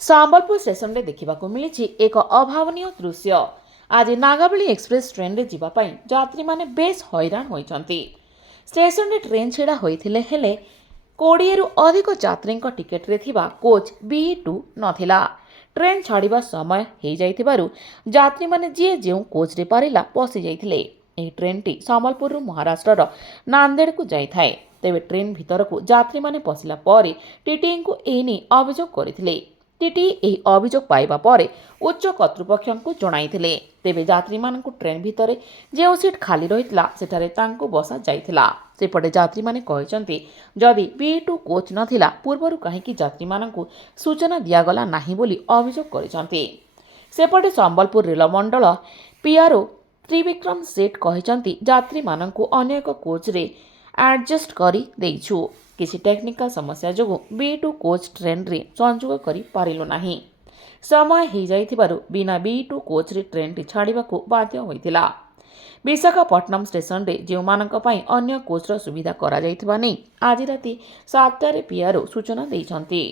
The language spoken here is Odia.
ସମ୍ବଲପୁର ଷ୍ଟେସନରେ ଦେଖିବାକୁ ମିଳିଛି ଏକ ଅଭାବନୀୟ ଦୃଶ୍ୟ। ଆଜି ନାଗାବଳୀ ଏକ୍ସପ୍ରେସ୍ ଟ୍ରେନ୍ରେ ଯିବା ପାଇଁ ଯାତ୍ରୀମାନେ ବେଶ୍ ହଇରାଣ ହୋଇଛନ୍ତି। ଷ୍ଟେସନରେ ଟ୍ରେନ୍ ଛିଡ଼ା ହୋଇଥିଲେ ହେଲେ 20ରୁ ଅଧିକ ଯାତ୍ରୀଙ୍କ ଟିକେଟରେ ଥିବା କୋଚ୍ B2 ନଥିଲା। ଟ୍ରେନ୍ ଛାଡ଼ିବା ସମୟ ହୋଇଯାଇଥିବାରୁ ଯାତ୍ରୀମାନେ ଯିଏ ଯେଉଁ କୋଚ୍ରେ ପାରିଲା ବସିଯାଇଥିଲେ। ଏହି ଟ୍ରେନ୍ଟି ସମ୍ବଲପୁରରୁ ମହାରାଷ୍ଟ୍ରର ନାନ୍ଦେଡ଼କୁ ଯାଇଥାଏ। ତେବେ ଟ୍ରେନ୍ ଭିତରକୁ ଯାତ୍ରୀମାନେ ପଶିଲା ପରେ ଟିଟିଇଙ୍କୁ ଏନେଇ ଅଭିଯୋଗ କରିଥିଲେ। ଟିଟିଇ ଏହି ଅଭିଯୋଗ ପାଇବା ପରେ ଉଚ୍ଚ କର୍ତ୍ତୃପକ୍ଷଙ୍କୁ ଜଣାଇଥିଲେ। ତେବେ ଯାତ୍ରୀମାନଙ୍କୁ ଟ୍ରେନ୍ ଭିତରେ ଯେଉଁ ସିଟ୍ ଖାଲି ରହିଥିଲା ସେଠାରେ ତାଙ୍କୁ ବସାଯାଇଥିଲା। ସେପଟେ ଯାତ୍ରୀମାନେ କହିଛନ୍ତି, ଯଦି B2 କୋଚ୍ ନଥିଲା ପୂର୍ବରୁ କାହିଁକି ଯାତ୍ରୀମାନଙ୍କୁ ସୂଚନା ଦିଆଗଲା ନାହିଁ ବୋଲି ଅଭିଯୋଗ କରିଛନ୍ତି। ସେପଟେ ସମ୍ବଲପୁର ରେଳମଣ୍ଡଳ ପିଆର୍ଓ ତ୍ରିବିକ୍ରମ ସେଠ କହିଛନ୍ତି, ଯାତ୍ରୀମାନଙ୍କୁ ଅନ୍ୟ ଏକ କୋଚ୍ରେ ଆଡଜଷ୍ଟ କରି ଦେଇଛୁ। କିଛି ଟେକ୍ନିକାଲ ସମସ୍ୟା ଯୋଗୁଁ B2 କୋଚ୍ ଟ୍ରେନ୍ରେ ସଂଯୋଗ କରିପାରିଲୁ ନାହିଁ। ସମୟ ହୋଇଯାଇଥିବାରୁ ବିନା B2 କୋଚ୍ରେ ଟ୍ରେନ୍ଟି ଛାଡ଼ିବାକୁ ବାଧ୍ୟ ହୋଇଥିଲା। ବିଶାଖାପଟ୍ଟନମ ଷ୍ଟେସନରେ ଯେଉଁମାନଙ୍କ ପାଇଁ ଅନ୍ୟ କୋଚ୍ର ସୁବିଧା କରାଯାଇଥିବା ନେଇ ଆଜି ରାତି 7ଟାରେ ପିଆର୍ଓ ସୂଚନା ଦେଇଛନ୍ତି।